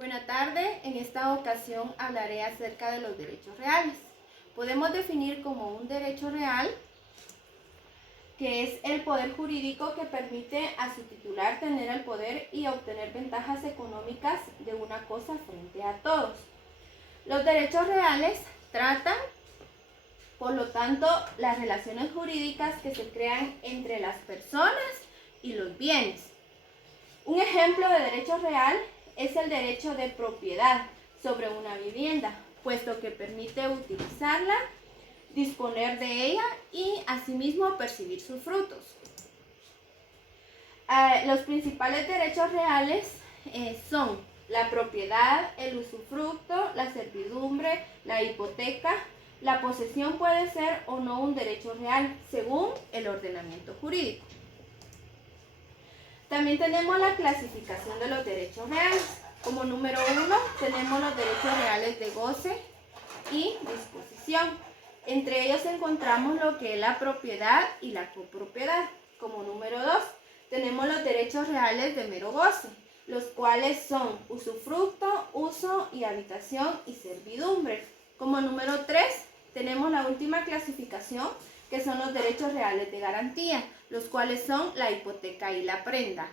Buenas tardes, en esta ocasión hablaré acerca de los derechos reales. Podemos definir como un derecho real que es el poder jurídico que permite a su titular tener el poder y obtener ventajas económicas de una cosa frente a todos. Los derechos reales tratan, por lo tanto, las relaciones jurídicas que se crean entre las personas y los bienes. Un ejemplo de derecho real es el derecho de propiedad sobre una vivienda, puesto que permite utilizarla, disponer de ella y asimismo percibir sus frutos. Los principales derechos reales son la propiedad, el usufructo, la servidumbre, la hipoteca. La posesión puede ser o no un derecho real según el ordenamiento jurídico. También tenemos la clasificación de los derechos reales. Como número 1 tenemos los derechos reales de goce y disposición. Entre ellos encontramos lo que es la propiedad y la copropiedad. Como número 2 tenemos los derechos reales de mero goce, los cuales son usufructo, uso y habitación y servidumbre. Como número 3 tenemos la última clasificación, que son los derechos reales de garantía, los cuales son la hipoteca y la prenda.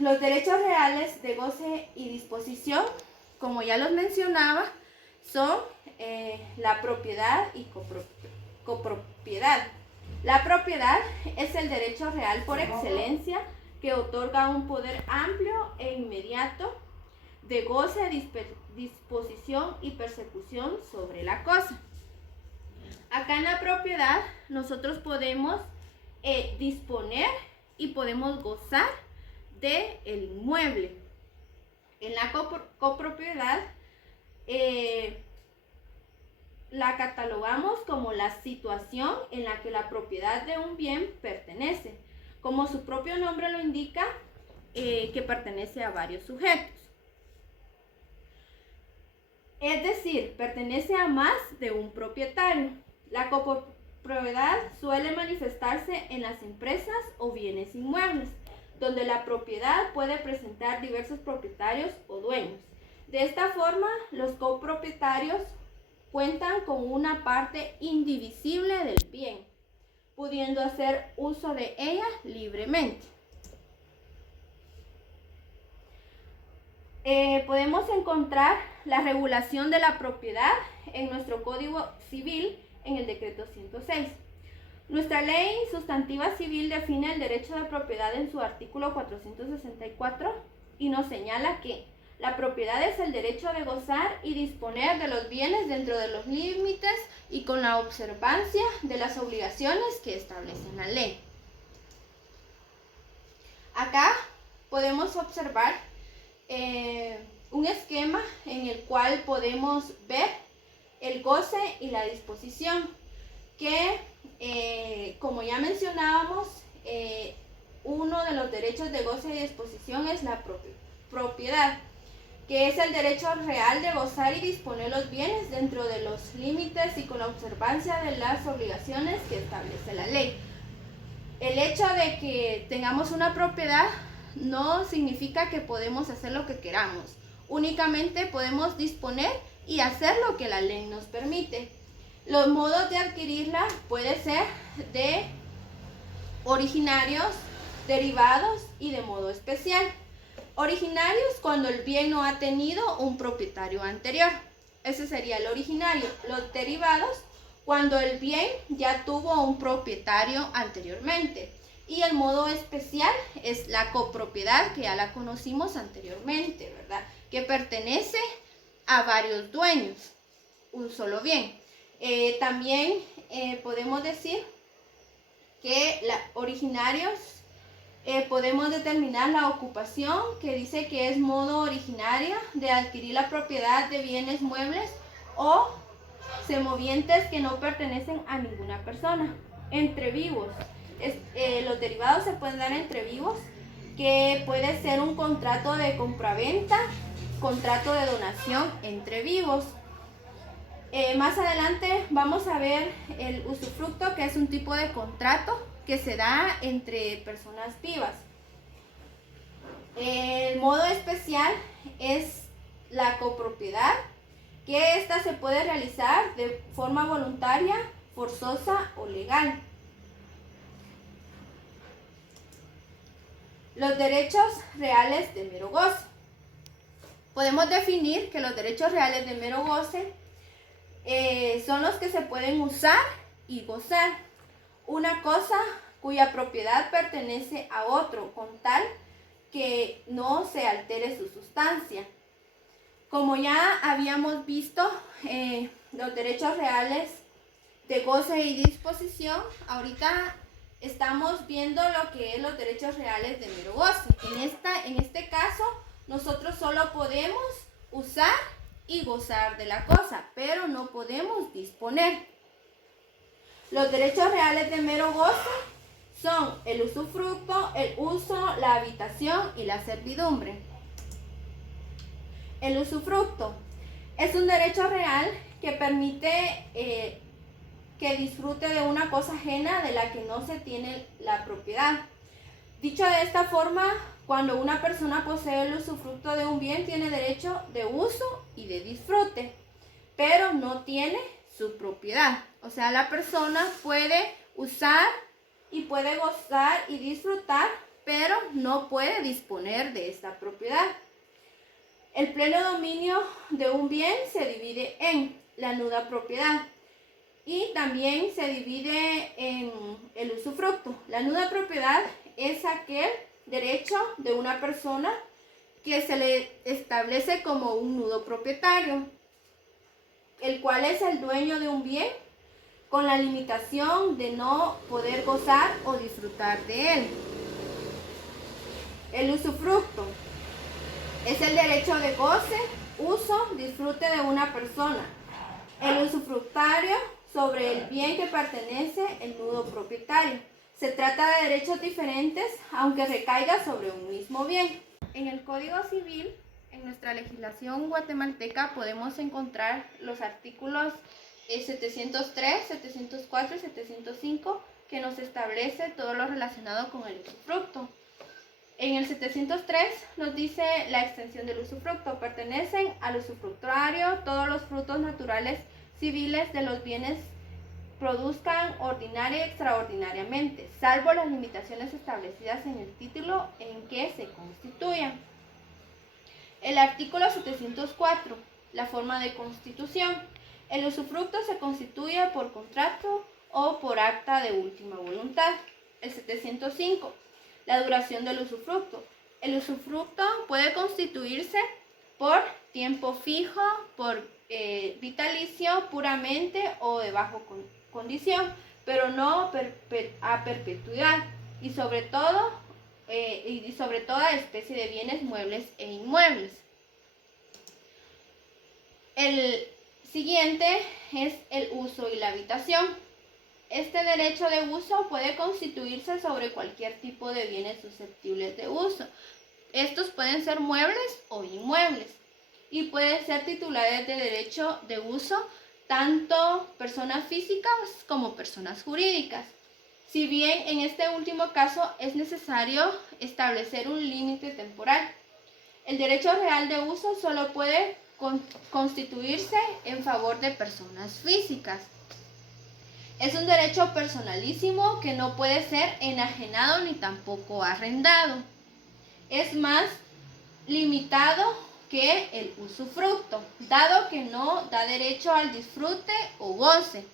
Los derechos reales de goce y disposición, como ya los mencionaba, son la propiedad y copropiedad. La propiedad es el derecho real por excelencia que otorga un poder amplio e inmediato de goce, disposición y persecución sobre la cosa. Acá en la propiedad nosotros podemos disponer y podemos gozar del inmueble. En la copropiedad la catalogamos como la situación en la que la propiedad de un bien pertenece, como su propio nombre lo indica, que pertenece a varios sujetos. Es decir, pertenece a más de un propietario. La copropiedad suele manifestarse en las empresas o bienes inmuebles, donde la propiedad puede presentar diversos propietarios o dueños. De esta forma, los copropietarios cuentan con una parte indivisible del bien, pudiendo hacer uso de ella libremente. Podemos encontrar la regulación de la propiedad en nuestro Código Civil en el Decreto 106. Nuestra ley sustantiva civil define el derecho de propiedad en su artículo 464 y nos señala que la propiedad es el derecho de gozar y disponer de los bienes dentro de los límites y con la observancia de las obligaciones que establece la ley. Acá podemos observar un esquema en el cual podemos ver el goce y la disposición, que como ya mencionábamos, uno de los derechos de goce y disposición es la propiedad, que es el derecho real de gozar y disponer los bienes dentro de los límites y con la observancia de las obligaciones que establece la ley. El hecho de que tengamos una propiedad no significa que podemos hacer lo que queramos, únicamente podemos disponer y hacer lo que la ley nos permite. Los modos de adquirirla pueden ser de originarios, derivados y de modo especial. Originarios cuando el bien no ha tenido un propietario anterior. Ese sería el originario. Los derivados cuando el bien ya tuvo un propietario anteriormente. Y el modo especial es la copropiedad, que ya la conocimos anteriormente, ¿verdad? Que pertenece a varios dueños, un solo bien. También podemos decir que originarios podemos determinar la ocupación, que dice que es modo originario de adquirir la propiedad de bienes muebles o semovientes que no pertenecen a ninguna persona. Entre vivos, los derivados se pueden dar entre vivos, que puede ser un contrato de compraventa, contrato de donación entre vivos. Más adelante vamos a ver el usufructo, que es un tipo de contrato que se da entre personas vivas. El modo especial es la copropiedad, que ésta se puede realizar de forma voluntaria, forzosa o legal. Los derechos reales de mero goce. Podemos definir que los derechos reales de mero goce son los que se pueden usar y gozar. Una cosa cuya propiedad pertenece a otro, con tal que no se altere su sustancia. Como ya habíamos visto, los derechos reales de goce y disposición, ahorita estamos viendo lo que es los derechos reales de mero goce. En este caso, nosotros solo podemos usar y gozar de la cosa, pero no podemos disponer. Los derechos reales de mero goce son el usufructo, el uso, la habitación y la servidumbre. El usufructo es un derecho real que permite que disfrute de una cosa ajena de la que no se tiene la propiedad. Dicho de esta forma, cuando una persona posee el usufructo de un bien, tiene derecho de uso y de disfrute, pero no tiene su propiedad. O sea, la persona puede usar y puede gozar y disfrutar, pero no puede disponer de esta propiedad. El pleno dominio de un bien se divide en la nuda propiedad y también se divide en el usufructo. La nuda propiedad es aquel derecho de una persona que se le establece como un nudo propietario, el cual es el dueño de un bien con la limitación de no poder gozar o disfrutar de él. El usufructo es el derecho de goce, uso, disfrute de una persona, el usufructario sobre el bien que pertenece el nudo propietario. Se trata de derechos diferentes, aunque recaiga sobre un mismo bien. En el Código Civil, en nuestra legislación guatemalteca, podemos encontrar los artículos 703, 704 y 705, que nos establece todo lo relacionado con el usufructo. En el 703 nos dice la extensión del usufructo. Pertenecen al usufructuario todos los frutos naturales civiles de los bienes produzcan ordinaria y extraordinariamente, salvo las limitaciones establecidas en el título en que se constituyan. El artículo 704, la forma de constitución. El usufructo se constituye por contrato o por acta de última voluntad. El 705, la duración del usufructo. El usufructo puede constituirse por tiempo fijo, por vitalicio puramente o de bajo condición, pero no a perpetuidad y sobre toda especie de bienes muebles e inmuebles. El siguiente es el uso y la habitación. Este derecho de uso puede constituirse sobre cualquier tipo de bienes susceptibles de uso. Estos pueden ser muebles o inmuebles y pueden ser titulares de derecho de uso tanto personas físicas como personas jurídicas. Si bien en este último caso es necesario establecer un límite temporal. El derecho real de uso solo puede constituirse en favor de personas físicas. Es un derecho personalísimo que no puede ser enajenado ni tampoco arrendado. Es más limitado que el usufructo, dado que no da derecho al disfrute o goce,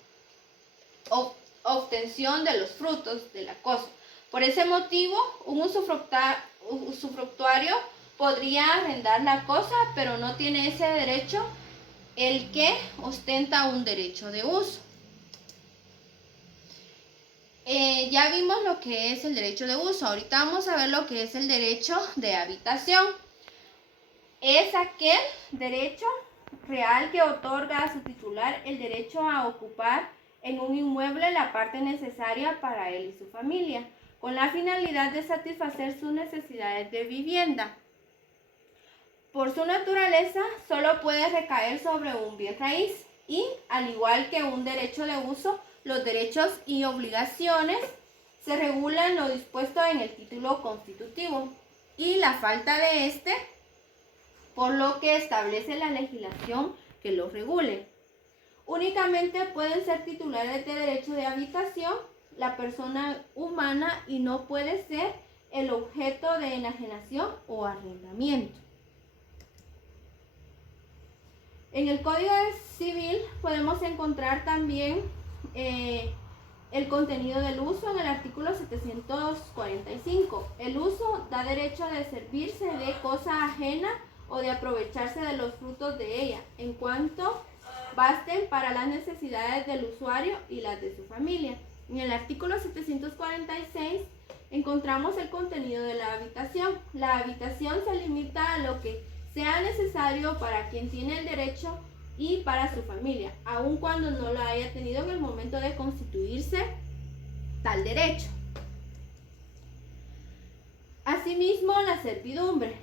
o obtención de los frutos de la cosa. Por ese motivo, un usufructuario podría arrendar la cosa, pero no tiene ese derecho el que ostenta un derecho de uso. Ya vimos lo que es el derecho de uso. Ahorita vamos a ver lo que es el derecho de habitación. Es aquel derecho real que otorga a su titular el derecho a ocupar en un inmueble la parte necesaria para él y su familia, con la finalidad de satisfacer sus necesidades de vivienda. Por su naturaleza, solo puede recaer sobre un bien raíz y, al igual que un derecho de uso, los derechos y obligaciones se regulan lo dispuesto en el título constitutivo y la falta de este por lo que establece la legislación que los regule. Únicamente pueden ser titulares de derecho de habitación la persona humana y no puede ser el objeto de enajenación o arrendamiento. En el Código Civil podemos encontrar también el contenido del uso en el artículo 745. El uso da derecho de servirse de cosa ajena o de aprovecharse de los frutos de ella, en cuanto basten para las necesidades del usuario y las de su familia. En el artículo 746 encontramos el contenido de la habitación. La habitación se limita a lo que sea necesario para quien tiene el derecho y para su familia, aun cuando no lo haya tenido en el momento de constituirse tal derecho. Asimismo, la servidumbre.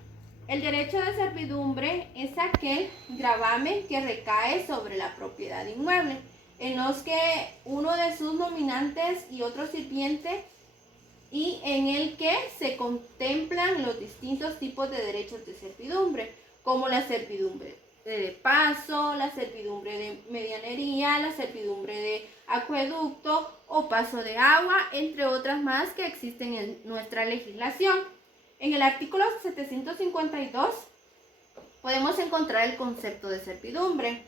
El derecho de servidumbre es aquel gravamen que recae sobre la propiedad inmueble, en los que uno de sus nominantes y otro sirviente, y en el que se contemplan los distintos tipos de derechos de servidumbre, como la servidumbre de paso, la servidumbre de medianería, la servidumbre de acueducto o paso de agua, entre otras más que existen en nuestra legislación. En el artículo 752 podemos encontrar el concepto de servidumbre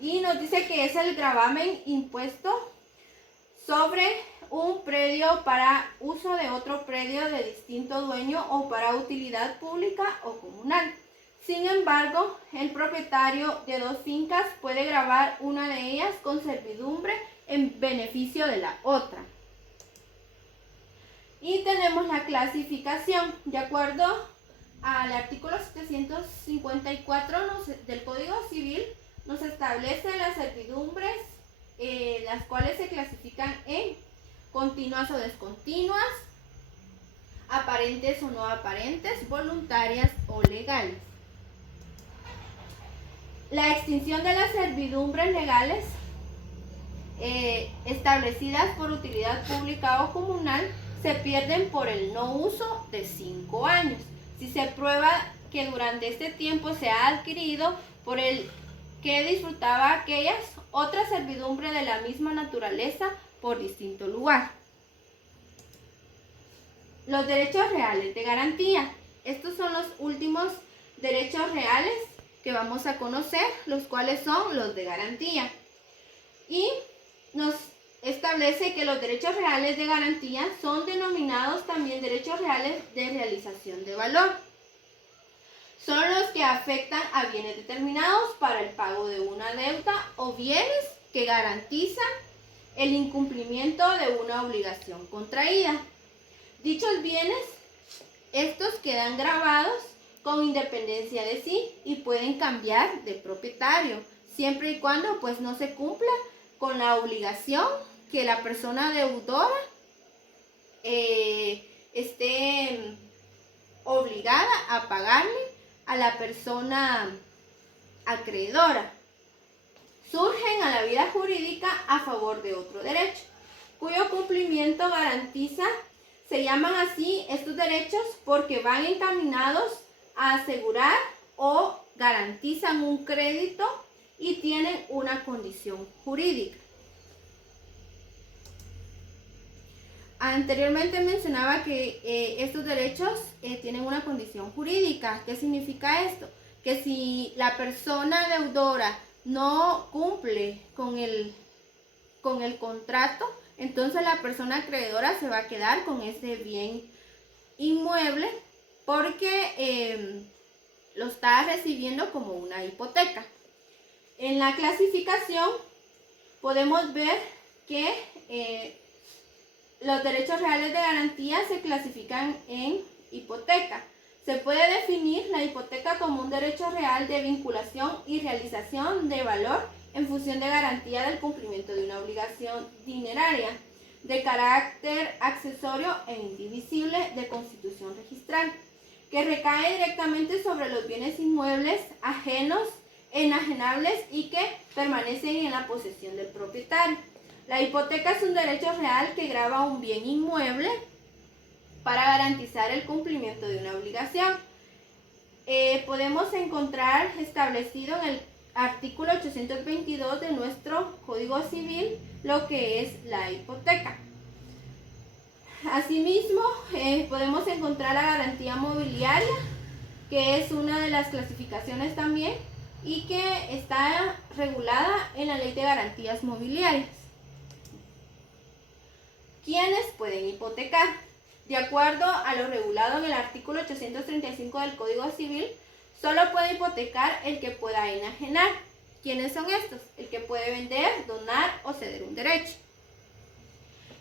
y nos dice que es el gravamen impuesto sobre un predio para uso de otro predio de distinto dueño o para utilidad pública o comunal. Sin embargo, el propietario de dos fincas puede gravar una de ellas con servidumbre en beneficio de la otra. Y tenemos la clasificación. De acuerdo al artículo 754 del Código Civil, nos establece las servidumbres, las cuales se clasifican en continuas o descontinuas, aparentes o no aparentes, voluntarias o legales. La extinción de las servidumbres legales establecidas por utilidad pública o comunal se pierden por el no uso de 5 años. Si se prueba que durante este tiempo se ha adquirido por el que disfrutaba aquellas otra servidumbre de la misma naturaleza por distinto lugar. Los derechos reales de garantía. Estos son los últimos derechos reales que vamos a conocer, los cuales son los de garantía. Y nos establece que los derechos reales de garantía son denominados también derechos reales de realización de valor. Son los que afectan a bienes determinados para el pago de una deuda o bienes que garantizan el incumplimiento de una obligación contraída. Dichos bienes, estos quedan grabados con independencia de sí y pueden cambiar de propietario, siempre y cuando pues no se cumpla con la obligación que la persona deudora esté obligada a pagarle a la persona acreedora. Surgen a la vida jurídica a favor de otro derecho, cuyo cumplimiento garantiza. Se llaman así estos derechos porque van encaminados a asegurar o garantizan un crédito y tienen una condición jurídica. Anteriormente mencionaba que estos derechos tienen una condición jurídica. ¿Qué significa esto? Que si la persona deudora no cumple con el contrato, entonces la persona acreedora se va a quedar con ese bien inmueble porque lo está recibiendo como una hipoteca. En la clasificación podemos ver que los derechos reales de garantía se clasifican en hipoteca. Se puede definir la hipoteca como un derecho real de vinculación y realización de valor en función de garantía del cumplimiento de una obligación dineraria de carácter accesorio e indivisible de constitución registral, que recae directamente sobre los bienes inmuebles ajenos, enajenables y que permanecen en la posesión del propietario. La hipoteca es un derecho real que grava un bien inmueble para garantizar el cumplimiento de una obligación. podemos encontrar establecido en el artículo 822 de nuestro Código Civil lo que es la hipoteca. Asimismo, podemos encontrar la garantía mobiliaria, que es una de las clasificaciones también y que está regulada en la Ley de Garantías Mobiliarias. ¿Quiénes pueden hipotecar? De acuerdo a lo regulado en el artículo 835 del Código Civil, solo puede hipotecar el que pueda enajenar. ¿Quiénes son estos? El que puede vender, donar o ceder un derecho.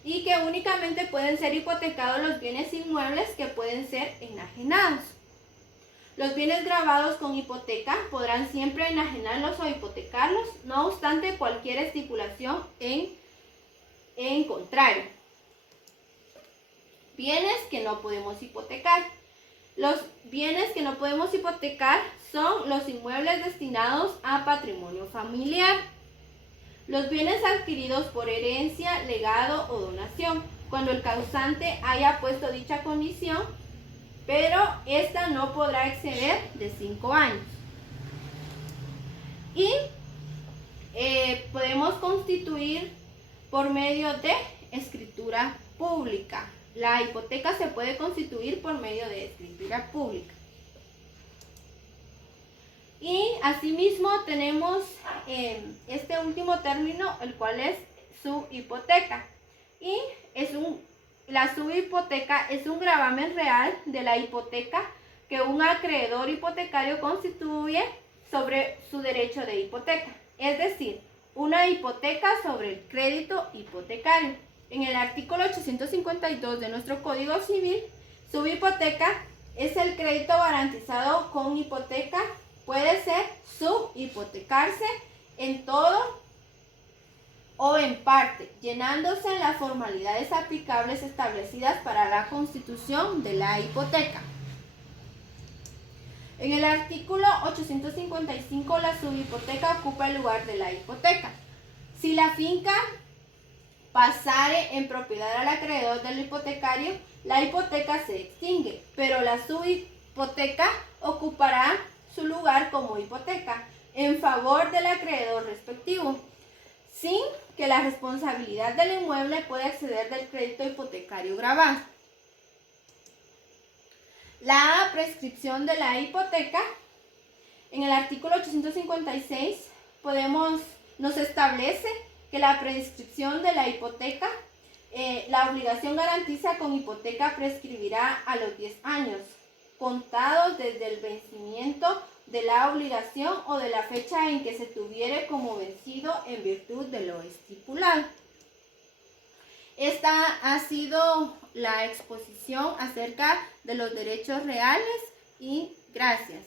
Y que únicamente pueden ser hipotecados los bienes inmuebles que pueden ser enajenados. Los bienes grabados con hipoteca podrán siempre enajenarlos o hipotecarlos, no obstante cualquier estipulación en contrario. Bienes que no podemos hipotecar. Los bienes que no podemos hipotecar son los inmuebles destinados a patrimonio familiar, los bienes adquiridos por herencia, legado o donación, cuando el causante haya puesto dicha condición, pero esta no podrá exceder de 5 años. Y podemos constituir por medio de escritura pública. La hipoteca se puede constituir por medio de escritura pública. Y asimismo tenemos este último término, el cual es subhipoteca. Y la subhipoteca es un gravamen real de la hipoteca que un acreedor hipotecario constituye sobre su derecho de hipoteca. Es decir, una hipoteca sobre el crédito hipotecario. En el artículo 852 de nuestro Código Civil, subhipoteca es el crédito garantizado con hipoteca. Puede ser subhipotecarse en todo o en parte, llenándose las formalidades aplicables establecidas para la constitución de la hipoteca. En el artículo 855, la subhipoteca ocupa el lugar de la hipoteca. Si la finca pasare en propiedad al acreedor del hipotecario, la hipoteca se extingue, pero la subhipoteca ocupará su lugar como hipoteca en favor del acreedor respectivo, sin que la responsabilidad del inmueble pueda exceder del crédito hipotecario grabado. La prescripción de la hipoteca, en el artículo 856 nos establece que la prescripción de la hipoteca, la obligación garantiza con hipoteca prescribirá a los 10 años, contados desde el vencimiento de la obligación o de la fecha en que se tuviere como vencido en virtud de lo estipulado. Esta ha sido la exposición acerca de los derechos reales y gracias.